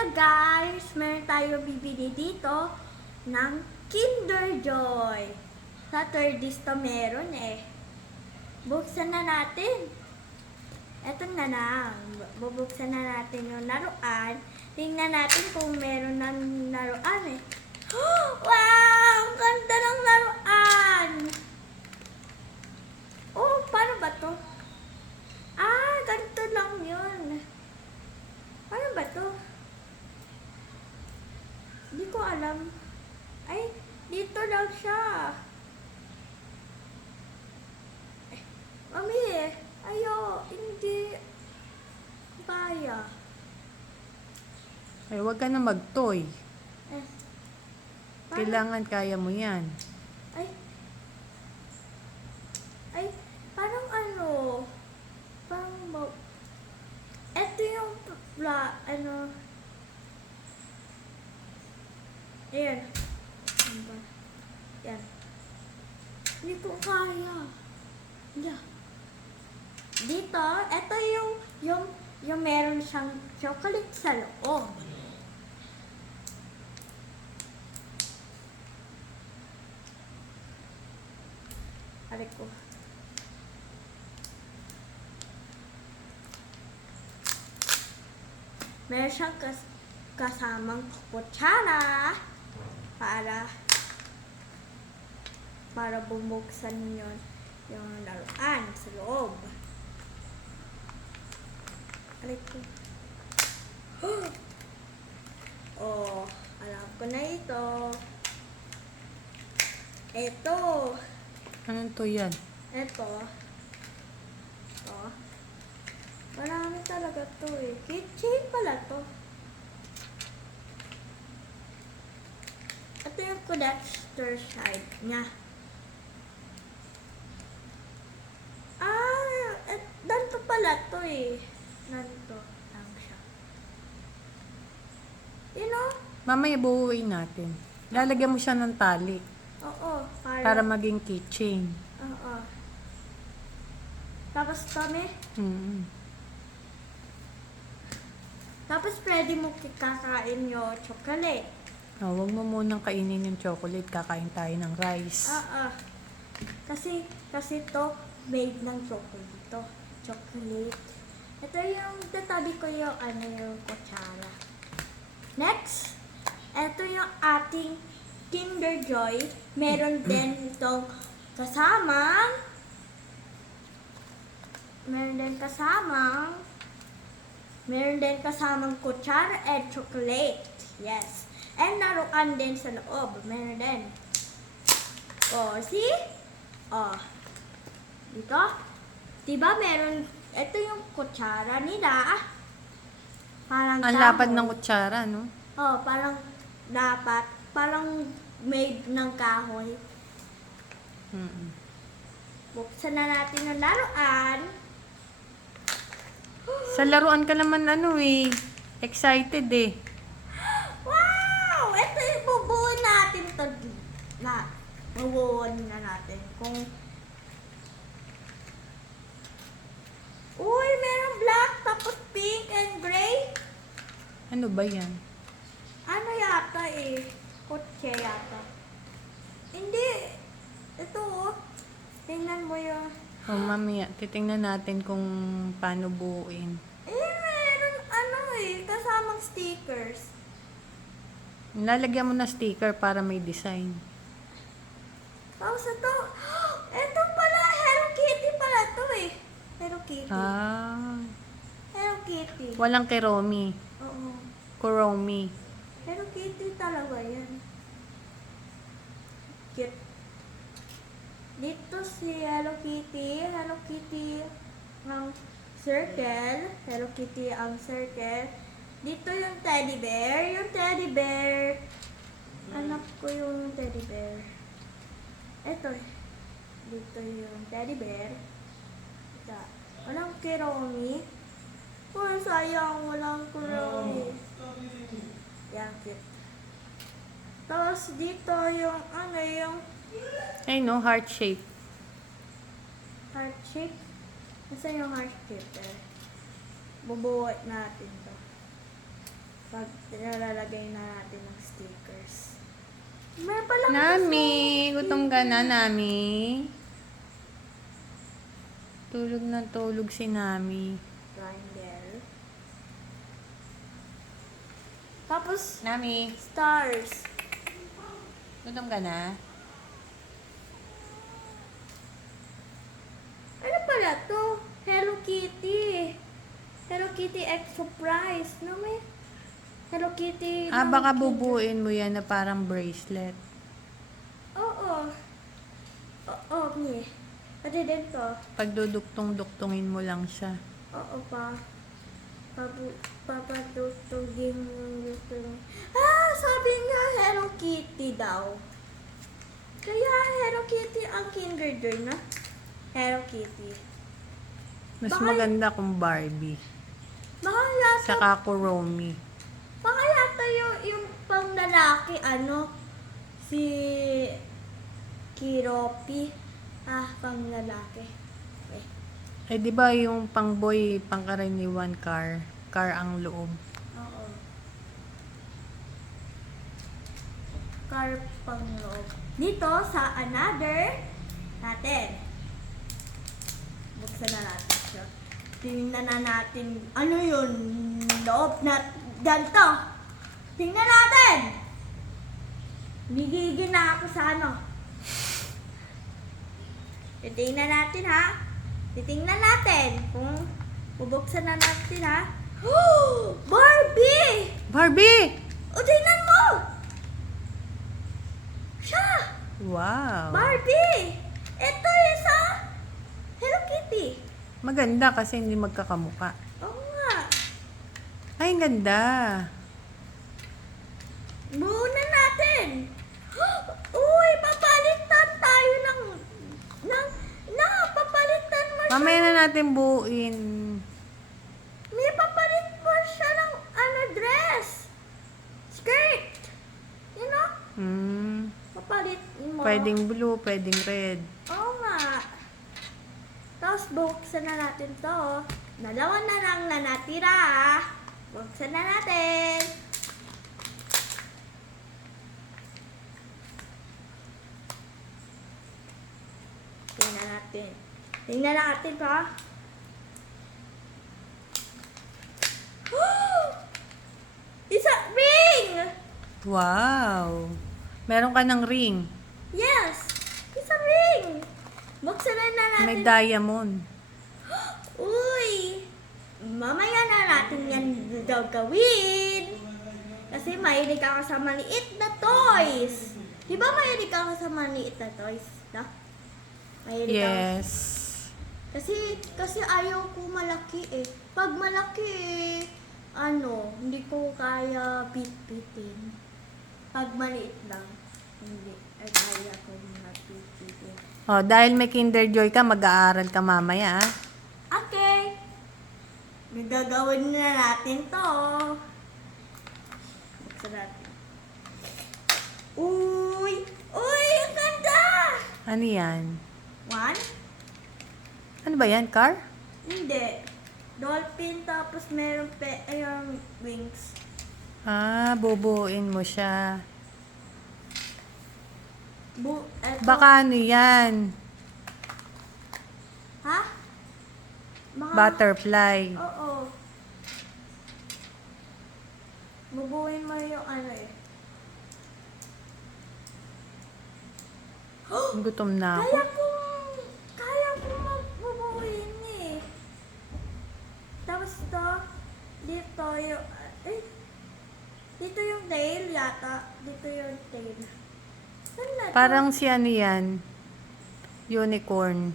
Hello guys! Meron tayo bibili dito ng Kinder Joy. Sa Thirdisto meron eh. Buksan na natin. Eto na lang. Bubuksan na natin yung laruan. Tingnan natin kung meron ng laruan eh. Wow! Ang ganda ng laruan! Oh, paano ba to? Ah, ganito lang yun. Paano ba to? Hindi ko alam. Ay, dito lang siya. Mami, ayo, hindi kaya. Ay, huwag ka na mag-toy. Eh, Kailangan kaya mo yan. ay, parang ano, parang, eto yung, ayan. Ano ba? Yan. Hindi ko kaya. Yeah. Dito, eto yung meron siyang chocolate sa loob. Aray ko. Meron siyang kasamang kutsara para bumuksan yun yung laruan sa loob. Aray ko. Oh, alam ko na ito. Ito. Anong toy yan? Ito. Marami talaga to eh. Keychain pala to. Ito yung collector side niya. Ganito pala to eh. Ganito lang siya. You know? Mamaya buuin natin. Lalagyan mo siya ng tali Oo. para maging keychain. Oo. Tapos kami, tapos pwede mo kakain yung chocolate. Oh, huwag mo munang kainin yung chocolate. Kakain tayo ng rice. Oo. Kasi to made ng chocolate to. Chocolate. Ito yung tatabi ko yung yung kutsara. Next, ito yung ating Kinder Joy. Meron din itong kasamang kutsara and chocolate. Yes. And laruan din sa loob. Meron din. Oh, see? Oh. Dito. Diba meron, ito yung kutsara nila. Parang Ang lapad ng kutsara, no? Oh, parang made ng kahoy. Buksan na natin ang laruan. Sa laruan ka naman excited eh. Wow! Ito yung bubuuin natin ito. Bubuuin na natin. Uy, meron black, tapos pink and gray. Ano ba yan? Ano yata eh? Kotse yata. Hindi. Ito oh. Tingnan mo yun. Oh, mamaya, titingnan natin kung paano buuin. Meron kasamang stickers. Lalagyan mo na sticker para may design. Tapos ito pala, Hello Kitty pala to eh. Hello Kitty. Hello Kitty. Walang Keromi. Oo. Kuromi. Hello Kitty talaga yan. Cute. Dito si Hello Kitty. Hello Kitty ang circle. Hello Kitty ang circle. Dito yung teddy bear. Yung teddy bear. Anak ko yung teddy bear. Ito. Dito yung teddy bear. Walang Keromi. Oh, sayang. Walang Keromi. Yan, cute. Tapos dito yung Ay no, heart shape. heart shape. Nasaan yung heart shape? Bubuhat natin to. Pag nilalagay na natin ng stickers. Meron pala Nami, gutom ka na, Nami. Tulog na tulog si Nami. triangle. Tapos, Nami, stars. gutom ka na? Ano pala to? Hello Kitty. Hello Kitty X surprise. No, may Hello Kitty. Ah, ng baka Kinder. bubuin mo yan na parang bracelet. Oo. Oo, me. Pati din to. Pag duduktong-duktongin mo lang siya. Oo pa. Papadutugin mo. Ah, sabi nga Hello Kitty daw. Kaya Hello Kitty ang Kinder Joy na. Hello Kitty. Mas Baka- maganda kung Barbie. Baka yata, Saka Kuromi. baka yata yung pang lalaki, si Kiropi. Ah, pang lalaki. Eh, di ba yung pang boy, pangkaraniwan car? Car ang loob. Oo. Car pang loob. Dito sa another natin. Buksan na natin siya. Tingnan na natin. Ano yun? Loob na ganito. Tingnan natin. Nagigigil na ako sa ano. Titingnan natin ha. Titingnan natin kung bubuksan na natin ha. Barbie! Barbie! O, tingnan mo! Siya! Wow! Barbie! Ito yung sa Hello Kitty. Maganda kasi hindi magkakamuka. Oo nga. Ay, ang ganda. Buo na natin. Uy, papalitan tayo papalitan mo siya. Mamaya na natin buuin. May papalit mo siya ng dress. Skirt. You know? Papalit mo. Pwedeng blue, pwedeng red. Oo nga. Tapos buksan na natin to. Dalawa na lang na natira. Buksan na natin. Tingnan natin. Tingnan natin pa. Isa ring! Wow! Meron ka ng ring. Yes! Isa ring! Buksan na natin. May diamond. Uy! Mamaya na natin yan gagawin. Kasi mahilig ako sa maliit na toys. Di ba mahilig ako sa maliit na toys? No? Mahilig ako. Yes. Kasi ayaw ko malaki eh. Pag malaki hindi ko kaya bit-bitin. Pag maliit lang, hindi. Ay, kaya ko bit-bitin. Oh, dahil may Kinder Joy ka, mag-aaral ka mamaya. Ah. Okay. Gagawin na natin to. Buksan natin. Uy! Uy! Ang ganda! Ano yan? One? Ano ba yan? Car? Hindi. Dolphin tapos meron wings. Ah, bubuuin mo siya. Eto. Baka ano yan? Ha? Baka- Butterfly. Oo. Bubuin mo yung Gutom na ako. Kaya kong magbubuin eh. Tapos dito yung, dito yung tail yata. Dito yung tail. Saan na to? Parang si ano yan? Unicorn.